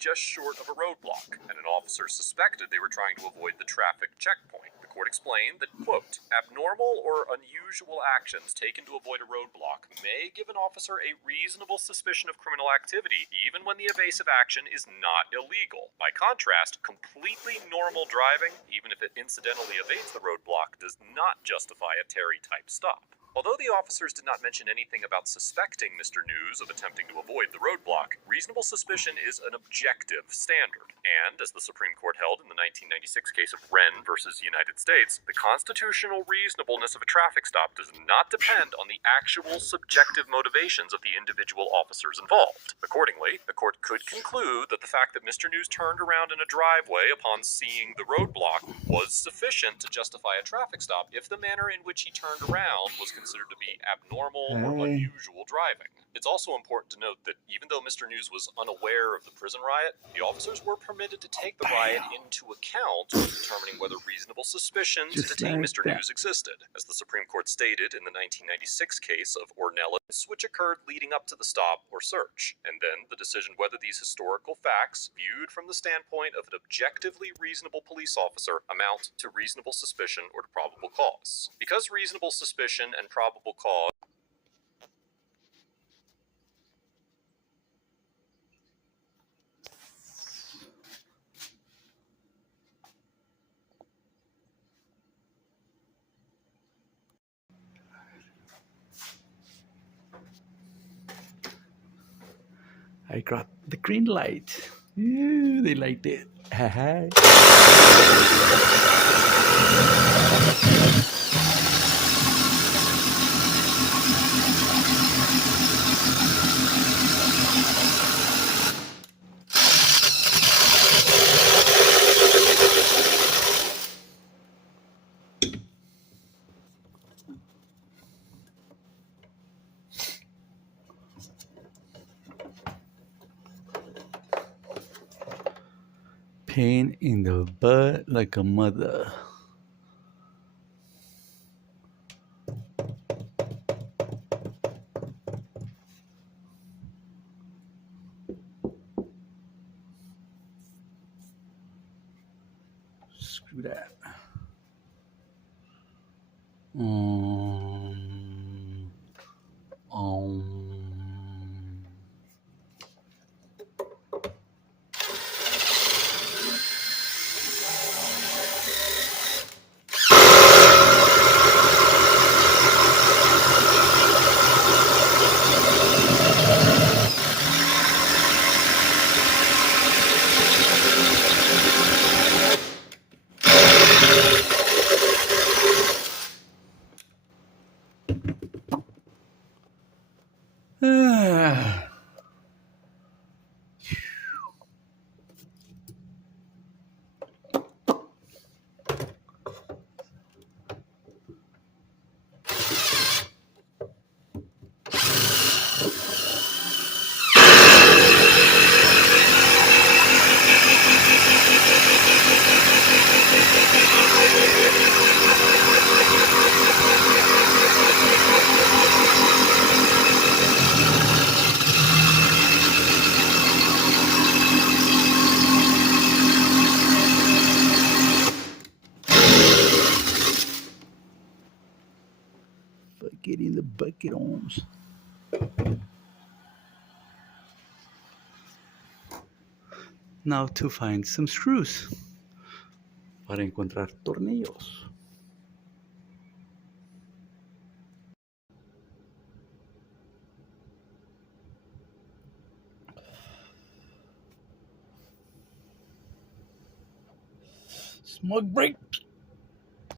just short of a roadblock, and an officer suspected they were trying to avoid the traffic checkpoint. The court explained that, quote, abnormal or unusual actions taken to avoid a roadblock may give an officer a reasonable suspicion of criminal activity, even when the evasive action is not illegal. By contrast, completely normal driving, even if it incidentally evades the roadblock, does not justify a Terry-type stop. Although the officers did not mention anything about suspecting Mr. News of attempting to avoid the roadblock, reasonable suspicion is an objective standard. And, as the Supreme Court held in the 1996 case of Wren versus United States, the constitutional reasonableness of a traffic stop does not depend on the actual subjective motivations of the individual officers involved. Accordingly, the court could conclude that the fact that Mr. News turned around in a driveway upon seeing the roadblock was sufficient to justify a traffic stop if the manner in which he turned around was considered to be abnormal or unusual driving. It's also important to note that even though Mr. News was unaware of the prison riot, the officers were permitted to take the riot into account when determining whether reasonable suspicion to detain Mr. News existed, as the Supreme Court stated in the 1996 case of Ornelas, which occurred leading up to the stop or search, and then the decision whether these historical facts, viewed from the standpoint of an objectively reasonable police officer, amount to reasonable suspicion or to probable cause. Because reasonable suspicion and probable cause I got the green light. Ooh, they liked it. Pain in the butt like a mother. Screw that. Bucket in the bucket arms. Now to find some screws para encontrar tornillos. Smoke break.